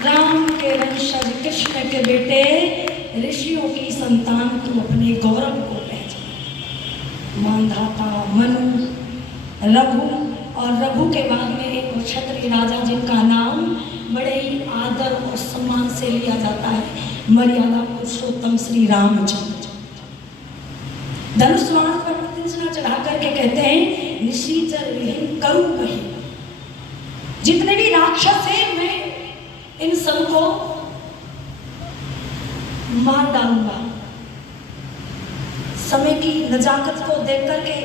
राम के वंशज कृष्ण के बेटे, ऋषियों की संतान, तू अपने गौरव को पहचान। मांधाता, मनु, रघु, और रघु के बाद में एक क्षत्रिय राजा जिनका नाम बड़े ही आदर और सम्मान से लिया जाता है, मर्यादा पुरुषोत्तम श्री रामचंद्र। धनुष बाण पर तीसरा चढ़ा करके कहते हैं, निशीचर विहीन करूं वही। जितने भी राक्षस हैं मैं इन सबको मार डालूंगा। समय की नजाकत को देख करके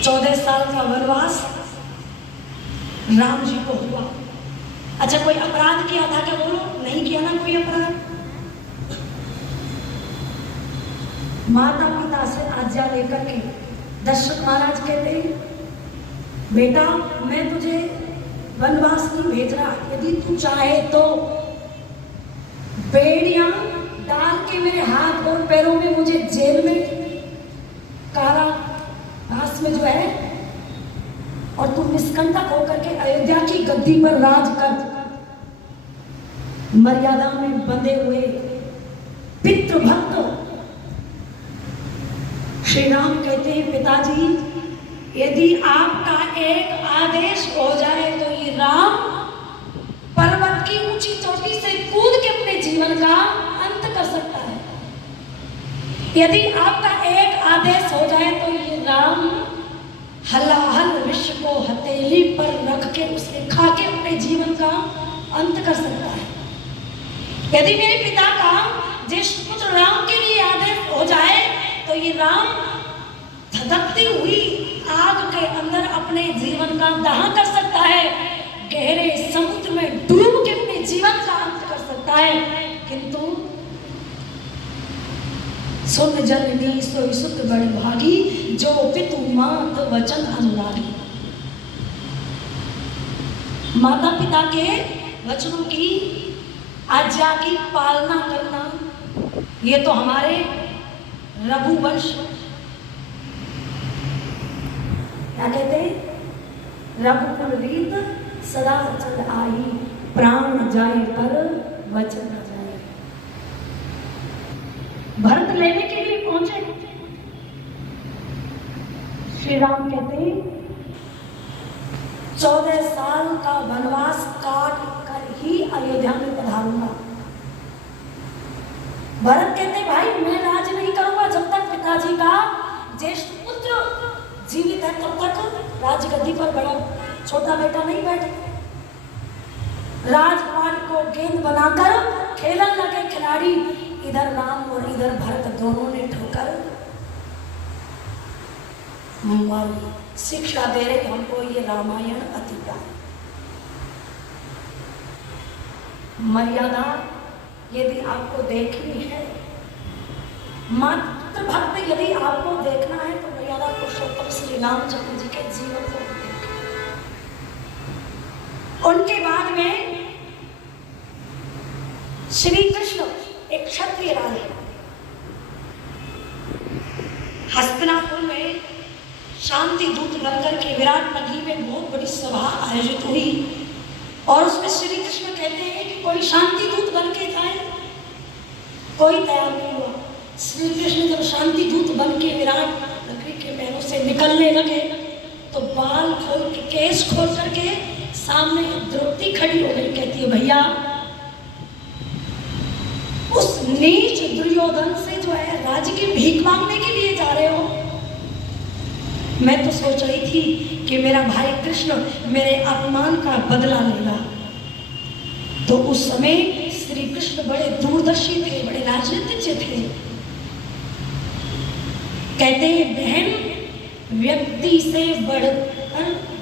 14 साल का वनवास राम जी को हुआ। अच्छा, कोई अपराध किया था क्या? बोलो, नहीं किया ना कोई अपराध। माता पिता से आज्ञा लेकर के दशरथ महाराज कहते हैं, बेटा मैं तुझे वनवास नहीं भेज रहा, यदि तू चाहे तो बेड़ियां डाल के मेरे हाथ और पैरों में मुझे जेल में कारावास में जो है, और तू निष्कंटक होकर के अयोध्या की गद्दी पर राज कर। मर्यादा में बंधे हुए पितृभक्त श्री राम कहते हैं, पिताजी यदि आपका एक आदेश हो जाए तो ये राम पर्वत की ऊंची चोटी से कूद के अपने जीवन का अंत कर सकता है। यदि आपका एक आदेश हो जाए तो ये राम हलाहल विश्व को हथेली पर रख के उसे खा के अपने जीवन का अंत कर सकता है। यदि मेरे पिता का ज्येष्ठ पुत्र राम के लिए आदेश हो जाए तो ये राम धधकती हुई आग के अंदर अपने जीवन का दहन कर सकता है, गहरे समुद्र में डूब के अपने जीवन का अंत कर सकता है। किंतु सुन जननी सोई सुत बड़ भागी, जो पितु मात वचन अनुरागी। माता पिता के वचनों की आज्ञा की पालना करना, ये तो हमारे रघुवंश, क्या कहते हैं, रघुकुल रीत सदा चल आई, प्राण जाए पर वचन न जाए। भरत लेने के लिए पहुंचे, श्री राम कहते हैं 14 साल का वनवास काट कर ही अयोध्या में पधारूंगा। भरत कहते भाई मैं राज नहीं करूंगा जब तक पिताजी का ज्येष्ठ पुत्र जीवित है, तब तक राजगद्दी पर बड़ा छोटा बेटा नहीं बैठे। राजकुमार को गेंद बनाकर खेलन लगे खिलाड़ी, इधर राम और इधर भरत दोनों ने ठोकर मारी। शिक्षा दे रहे हमको ये रामायण अति प्यारा। मर्यादा यदि आपको देखनी है, मात्र भक्त यदि आपको देखना है तो मर्यादा पुरुषोत्तम श्री रामचंद्र जी के जीवन को देखें। उनके बाद में श्री कृष्ण एक क्षत्रिय राजा, हस्तिनापुर में शांति दूत बनकर के विराट नगरी में बहुत बड़ी सभा आयोजित हुई और उसमें श्री कृष्ण कहते हैं कि कोई शांति दूत बन के जाए, कोई तैयार नहीं हुआ। श्री कृष्ण जब शांति दूत बन के विराट नगरी के महलों से निकलने लगे तो बाल खोल के, केस खोल करके सामने द्रौपदी खड़ी हो गई। कहती है भैया उस नीच दुर्योधन से जो है राज्य की भीख मांगने के लिए जा रहे हो। मैं तो सोच रही थी कि मेरा भाई कृष्ण मेरे अपमान का बदला लेगा। तो उस समय श्री कृष्ण बड़े दूरदर्शी थे, बड़े राजनीतिज्ञ थे। कहते हैं बहन व्यक्ति से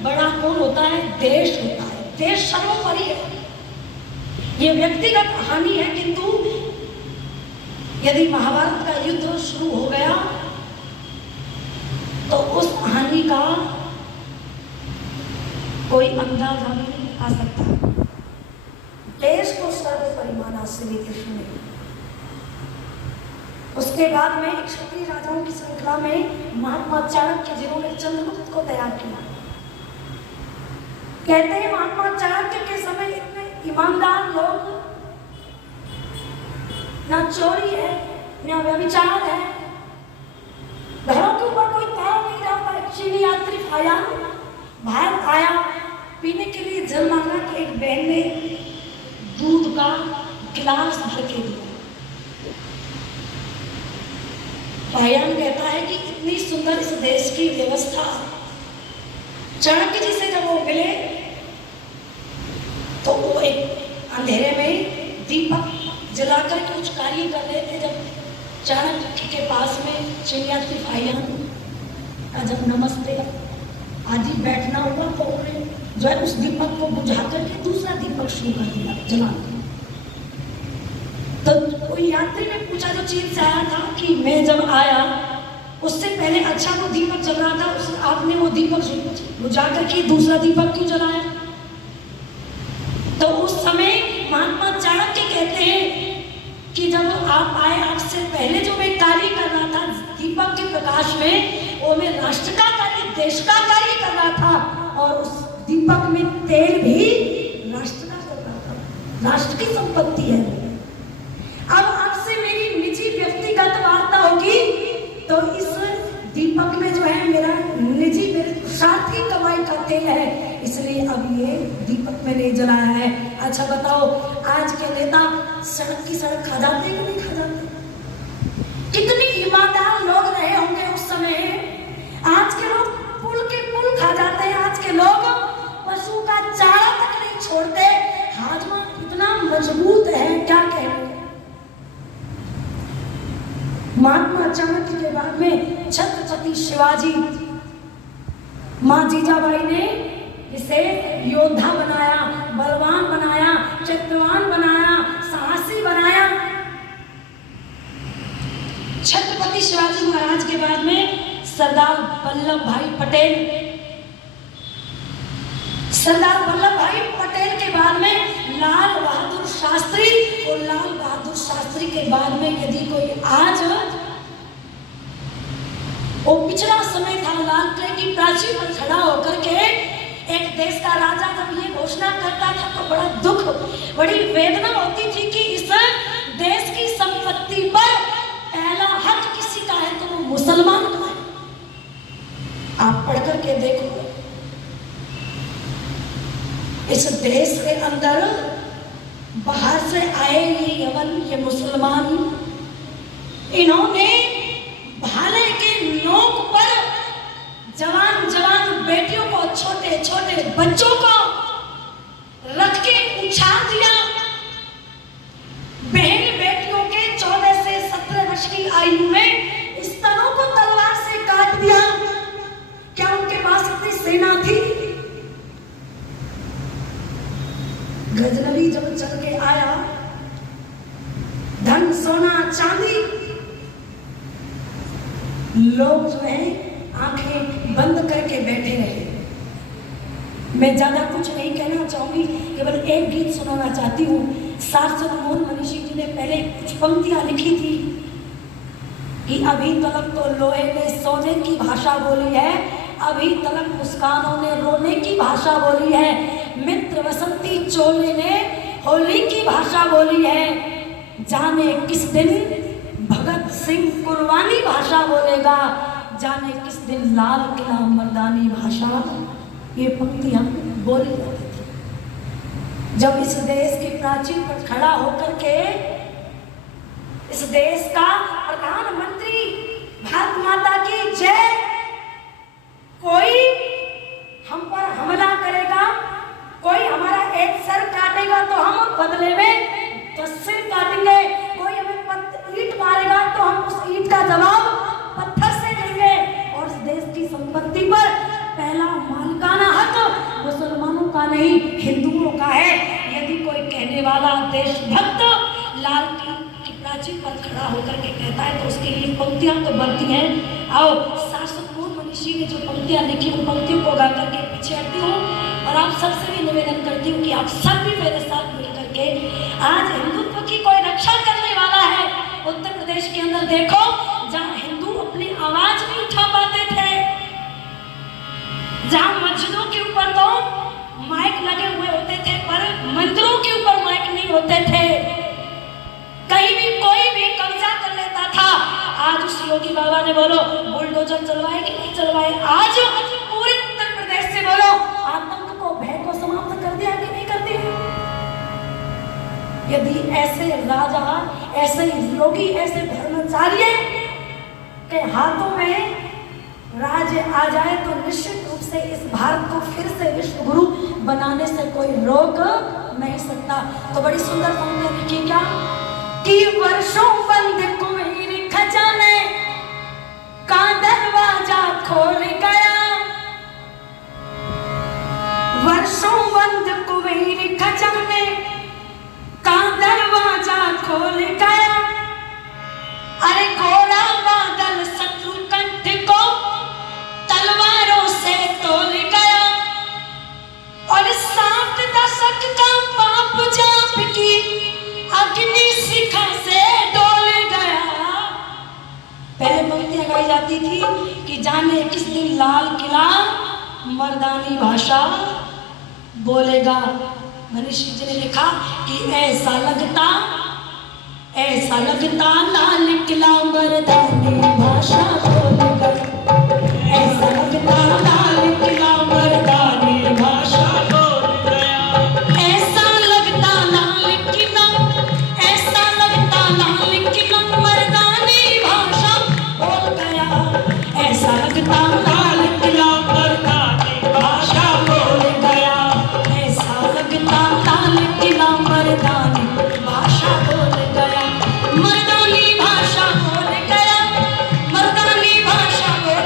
बड़ा कौन होता है? देश होता है। देश सर्वोपरि है। ये व्यक्तिगत हानि है, किंतु यदि महाभारत का युद्ध शुरू हो गया तो उस हानि का कोई अंदाजा नहीं आ सकता। देश को सर्वोपरि माना श्री कृष्ण ने। उसके बाद में क्षत्रिय राजाओं की श्रृंखला में महात्मा चाणक्य जिन्होंने चंद्रगुप्त को तैयार किया। कहते हैं महात्मा चाणक्य के समय इतने ईमानदार है, यहाँ व्यभिचार है, घरों के ऊपर कोई ताव नहीं रहता। एक चीनी यात्री आया, बाहर आया, पीने के लिए जल मांगा तो एक बहन ने दूध का गिलास भर के दिया। भाईजान कहता है कि इतनी सुंदर इस देश की व्यवस्था, चाणक्य जी से जब वो मिले तो वो एक अंधेरे में दीपक जलाकर के कुछ कार्य कर रहे थे। जब चाणक्य के पास में चीनियात्री भाईजान का जब नमस्ते आदि बैठना हुआ तो उन्होंने जो है उस दीपक को बुझा करके दूसरा दीपक शुरू कर दिया जलाना। तो कोई यात्री ने पूछा जो चीन से आया था कि मैं जब आया उससे पहले अच्छा वो दीपक जल रहा था, उस आपने वो दीपक बुझा करके दूसरा दीपक क्यों जलाया? तो उस समय महात्मा चाणक्य कहते हैं कि जब आप आए, आपसे पहले जो मैं कार्य कर रहा था दीपक के प्रकाश में, वो मैं राष्ट्र का कार्य, देश का कार्य कर रहा था, और उस दीपक में तेल भी राष्ट्र का कर रहा था, राष्ट्र की संपत्ति है। अब आपसे मेरी निजी व्यक्तिगत वार्ता होगी तो इस दीपक में जो है मेरा निजी, मेरे स्वार्थ की कमाई का तेल है, इसलिए अब ये दीपक में नहीं जलाया है। अच्छा बताओ, आज के नेता सड़क की सड़क खा जाते कि नहीं खा जाते? कितनी ईमानदार लोग रहे होंगे उस समय। आज के लोग पुल के पुल खा जाते हैं, आज के लोग पशु का चारा तक नहीं छोड़ते। हाजमा इतना मजबूत है, क्या कहूं। महात्मा चाणक्य के बाद में छत्रपति शिवाजी, माँ जीजाबाई ने इसे योद्धा बनाया, बलवान बनाया, चरित्रवान बनाया, साहसी बनाया। छत्रपति शिवाजी महाराज के बाद में सरदार वल्लभ भाई पटेल, सरदार वल्लभ भाई पटेल के बाद में लाल बहादुर शास्त्री, और लाल बहादुर शास्त्री के बाद में यदि कोई आज, वो पिछड़ा समय था, लाल किले की प्राचीर पर खड़ा होकर के एक देश का राजा जब ये घोषणा करता था तो बड़ा दुख, बड़ी वेदना होती थी कि इस देश की संपत्ति पर पहला हक किसी का है तो वो मुसलमान का है। आप पढ़ करके देखो, इस देश के अंदर बाहर से आए ये यवन, ये मुसलमान, इन्होंने भाले के नोक पर जवान जवान बेटियों को, छोटे छोटे बच्चों को रख के उछाल दिया। बहन बेटियों के 14 से 17 वर्ष की आयु में स्तनों को तलवार से काट दिया। क्या उनके पास इतनी सेना थी? गजनवी जब चल के आया, धन सोना चांदी, लोग जो है आंखें बंद करके बैठे रहे। मैं ज्यादा कुछ नहीं कहना चाहूंगी, केवल एक गीत सुनाना चाहती हूँ। सारस्वत मोहन मनीषी जी ने पहले कुछ पंक्तियां लिखी थी कि अभी तलक तो लोहे ने सोने की भाषा बोली है, अभी तलक मुस्कानों ने रोने की भाषा बोली है, मित्र वसंती चोले ने होली की भाषा बोली है, जाने किस दिन भगत सिंह कुर्बानी भाषा बोलेगा, जाने किस दिन लाल किला मर्दानी भाषा। ये पंक्तियां बोली जाती थी जब इस देश के प्राचीर पर खड़ा होकर के इस देश का प्रधानमंत्री, भारत माता की जय, कोई हम पर हमला करेगा, कोई हमारा एक सर काटेगा तो हम बदले में 10 सिर काटेंगे, कोई हमें ईंट मारेगा तो हम उस ईंट का जवाब पत्थर से देंगे। और इस देश की संपत्ति पर पहला मालिकाना हक मुसलमानों का नहीं, हिंदुओं का है। यदि कोई कहने वाला देशभक्त लाल की प्राचीर पर खड़ा होकर के कहता है तो उसके लिए पंक्तियां तो बनती हैं। आओ, सारस्वत मोहन मनीषी ने जो पंक्तियां लिखी उन पंक्तियों को गा करके पीछे हटती हूँ और आप सबसे भी निवेदन करती हूँ कि आप सब भी मेरे साथ मिलकर के आज हिंदुत्व की कोई रक्षा करने वाला है। उत्तर प्रदेश के अंदर देखो, जहाँ हिंदू अपनी आवाज नहीं उठा पाते थे, जहाँ मस्जिदों के ऊपर तो माइक लगे हुए होते थे पर मंदिरों के ऊपर माइक नहीं होते थे, कहीं भी कोई भी कब्जा योगी बाबा ने बोलो बुलडोजर चलवाए कि नहीं चलवाए, आज पूरे उत्तर प्रदेश से बोलो आतंक को, भय को समाप्त कर दिया कि नहीं कर दिया। यदि ऐसे राजा, ऐसे योगी, ऐसे धर्माचार्य के हाथों में राज्य आ जाए तो निश्चित रूप से इस भारत को फिर से विश्व गुरु बनाने से कोई रोक नहीं सकता। तो बड़ी सुंदर पंक्ति लिखी क्या कि वर्षों बंद कुंवर खजाने का दरवाजा खोल गया, वर्षों बंद कुंवर खजाने का दरवाजा खोल गया। अरे घोरा बादल शत्रु कंठ को तलवारों से तोल गया, और 7 दशक का पाप जाप की अग्नि शिखा से डोल गया। पहले पंक्तियां गाई जाती थी कि जाने किस दिन लाल किला मर्दानी भाषा बोलेगा। मनीषी जी ने लिखा कि ऐसा लगता लाल किला मर्दानी भाषा बोलेगा, ऐसा लगता लाल किला मर्दानी भाषा बोल गया, ऐसा लगता लाल किला, ऐसा लगता लाल किला मर्दानी भाषा बोल गया, ऐसा लगता लाल किला मर्दानी भाषा बोल गया, ऐसा लगता लाल किला मर्दानी भाषा बोल गया, मर्दानी भाषा बोल गया, मर्दानी भाषा बोल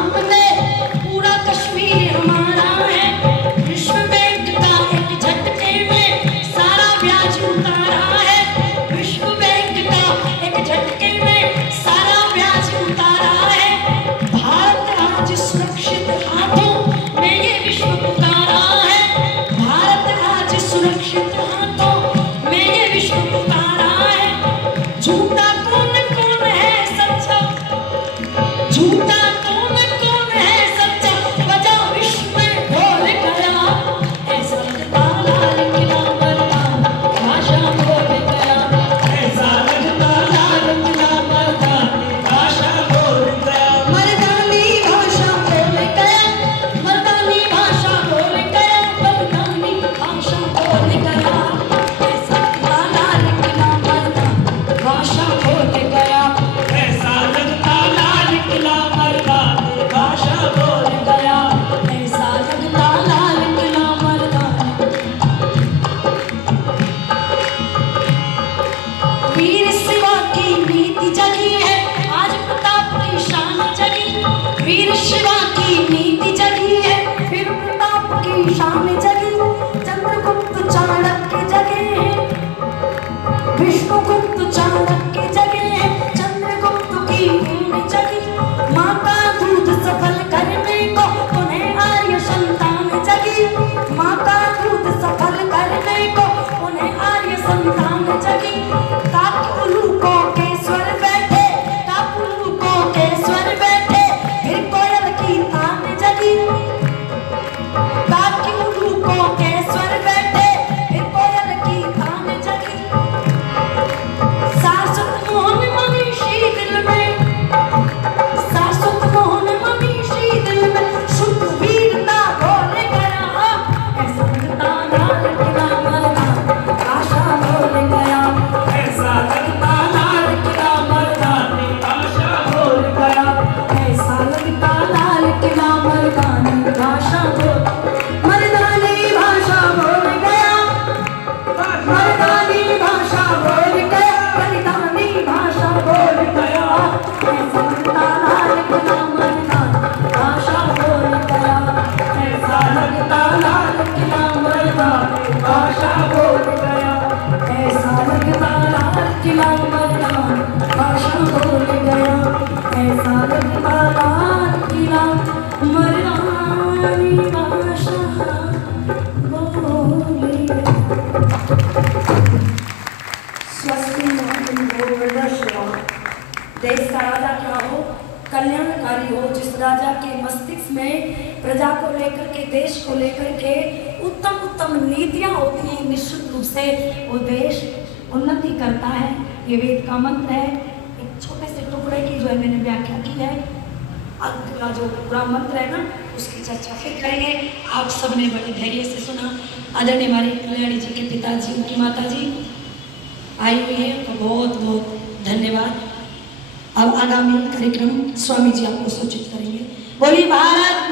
सामने पूरा कश्मीर हमारा है। विश्व बैंक का एक झटके में सारा ब्याज उतारा है। विश्व बैंक का एक झटके में सारा ब्याज उतारा है। भारत आज सुरक्षित हाथों में ये विश्व पुकारा है। भारत आज सुरक्षित हाथों में ये विश्व पुकारा है। झूठा कौन कौन है सच्चा, झूठा कौन कौन है सच्चा, बजा विश्व में बोल गया। ऐसा लगता लाल किला मर्दान भाषा बोल गया। ऐसा लगता लाल किला मर्दान भाषा बोल गया। मर्दानी भाषा बोल गया, मर्दानी भाषा बोल गया, मर्दानी भाषा बोल गया। ऐसा लगता लाल किला मर्दान भाषा बोल गया। ऐसा लगता लाल किला मर्दान भाषा बोल गया। ऐसा लगता लाल किला मर्दान। वीर शिवा की नीति जगी है, आज प्रताप की शान जगी। वीर शिवा की नीति जगी है, फिर प्रताप की शान जगी। चंद्रगुप्त चाणक्य जगे हैं, विष्णुगुप्त चाणक्य जगे हैं, चंद्रगुप्त की ऊन जगी। माँ का दूध सफल करने को उन्हें आर्य संतान जगी। माँ का दूध सफल करने को उन्हें आर्य संतान जगी। काक उल्लूकों के स्वर बैठे, काक उल्लूकों के स्वर बैठे, फिर कोयल की तान जगी। काक उल्लूकों के स्वर बैठे, फिर कोयल की तान जगी। शाश्वत मोहन मनीषी दिल में, शाश्वत मोहन मनीषी दिल में, शुद्ध वीरता बोल गया। ऐसा लगता लाल किला मर्दान भाषा बोल गया। ऐसा लगता लाल किला मर्दान भाषा बोल गया। ऐसा लगता लाल किला मर्दान भाषा बोल, मर्दानी भाषा बोल गया। मर्दानी भाषा बोल गया, मर्दानी भाषा बोल गया। ऐसा लगता लाल किला मर्दान भाषा बोल गया। ऐसा लगता लाल किला मर्दान भाषा बोल गया। ऐसा लगता लाल किला मर्दान भाषा बोल गया। ऐसा लगता लाल किला मर्दानी भाषा बोल गया। स्वस्ति महामंडल। देश का राजा क्या हो, कल्याणकारी हो, जिस राजा के मस्तिष्क में प्रजा को लेकर के, देश को लेकर के उत्तम उत्तम नीतियां होती हैं, निश्चित रूप से वो देश उन्नति करता है। ये वेद का मंत्र है। एक छोटे से टुकड़े की जो है मैंने व्याख्या की है, अगला जो पूरा मंत्र है ना उसकी चर्चा फिर करेंगे। आप सबने बड़े धैर्य से सुना। आदरणीय हमारे कल्याणी जी के पिताजी, उनकी माता जी आई हुई है, तो बहुत बहुत धन्यवाद। अब आगामी कार्यक्रम स्वामी जी आपको सूचित करेंगे। बोलिए भारत